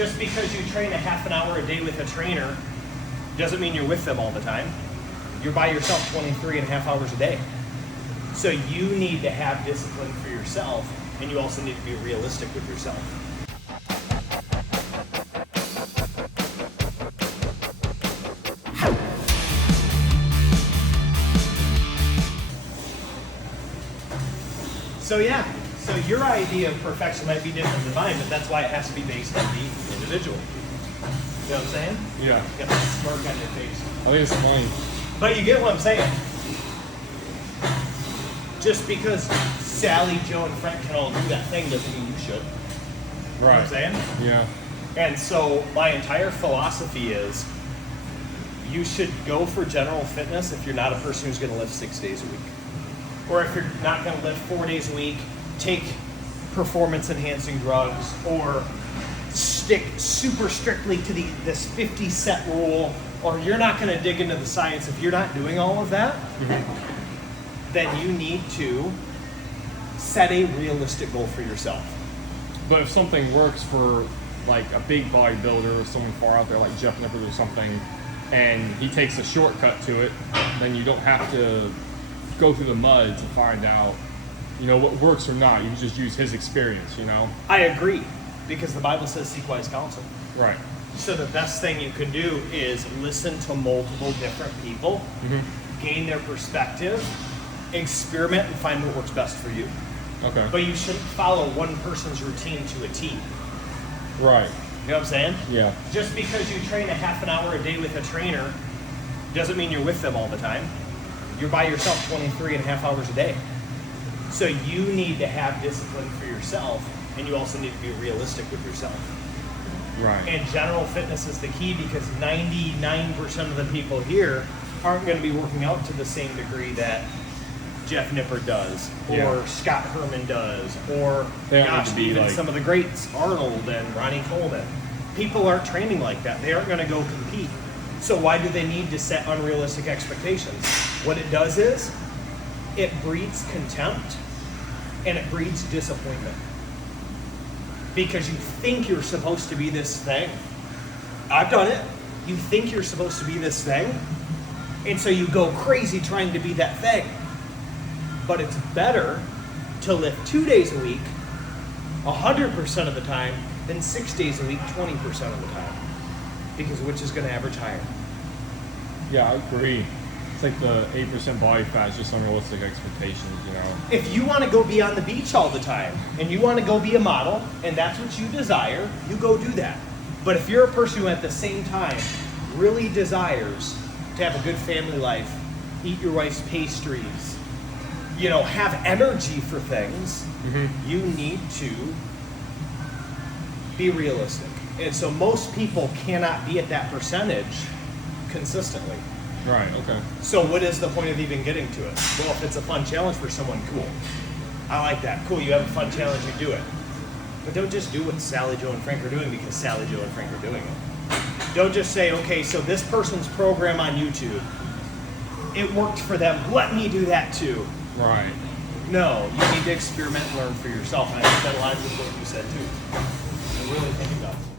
Just because you train a half an hour a day with a trainer doesn't mean you're with them all the time. You're by yourself 23 and a half hours a day. So you need to have discipline for yourself, and you also need to be realistic with yourself. So yeah, so your idea of perfection might be different than mine, but that's why it has to be based on the individual. You know what I'm saying? Yeah. You got that smirk on your face. I think it's funny. But you get what I'm saying. Just because Sally, Joe, and Frank can all do that thing doesn't mean you should. Right. You know what I'm saying? Yeah. And so my entire philosophy is you should go for general fitness if you're not a person who's going to lift 6 days a week. Or if you're not going to lift 4 days a week, take performance-enhancing drugs, or stick super strictly to this 50-set rule, or you're not going to dig into the science. If you're not doing all of that, then you need to set a realistic goal for yourself. But if something works for like a big bodybuilder or someone far out there like Jeff Nippert or something, and he takes a shortcut to it, then you don't have to go through the mud to find out, you know, what works or not. You can just use his experience, you know? I agree, because the Bible says seek wise counsel. Right. So the best thing you can do is listen to multiple different people, gain their perspective, experiment, and find what works best for you. Okay. But you shouldn't follow one person's routine to a T. Right. You know what I'm saying? Yeah. Just because you train a half an hour a day with a trainer doesn't mean you're with them all the time. You're by yourself 23 and a half hours a day. So you need to have discipline for yourself, and you also need to be realistic with yourself. Right. And general fitness is the key, because 99% of the people here aren't going to be working out to the same degree that Jeff Nippert does, or Scott Herman does, or gosh, even like some of the greats, Arnold and Ronnie Coleman. People aren't training like that. They aren't going to go compete. So why do they need to set unrealistic expectations? What it does is it breeds contempt and it breeds disappointment. Because you think you're supposed to be this thing. I've done it. You think you're supposed to be this thing, and so you go crazy trying to be that thing. But it's better to lift 2 days a week 100% of the time than 6 days a week 20% of the time. Because which is going to average higher? Yeah, I agree. It's like the 8% body fat is just unrealistic expectations, you know? If you want to go be on the beach all the time, and you want to go be a model, and that's what you desire, you go do that. But if you're a person who at the same time really desires to have a good family life, eat your wife's pastries, you know, have energy for things, you need to be realistic. And so most people cannot be at that percentage consistently. Right, okay. So what is the point of even getting to it? Well, if it's a fun challenge for someone, cool. I like that. Cool, you have a fun challenge, you do it. But don't just do what Sally, Joe, and Frank are doing because Sally, Joe, and Frank are doing it. Don't just say, okay, so this person's program on YouTube, it worked for them, let me do that too. Right. No, you need to experiment and learn for yourself. And I think that aligns with what you said too. And really think about it.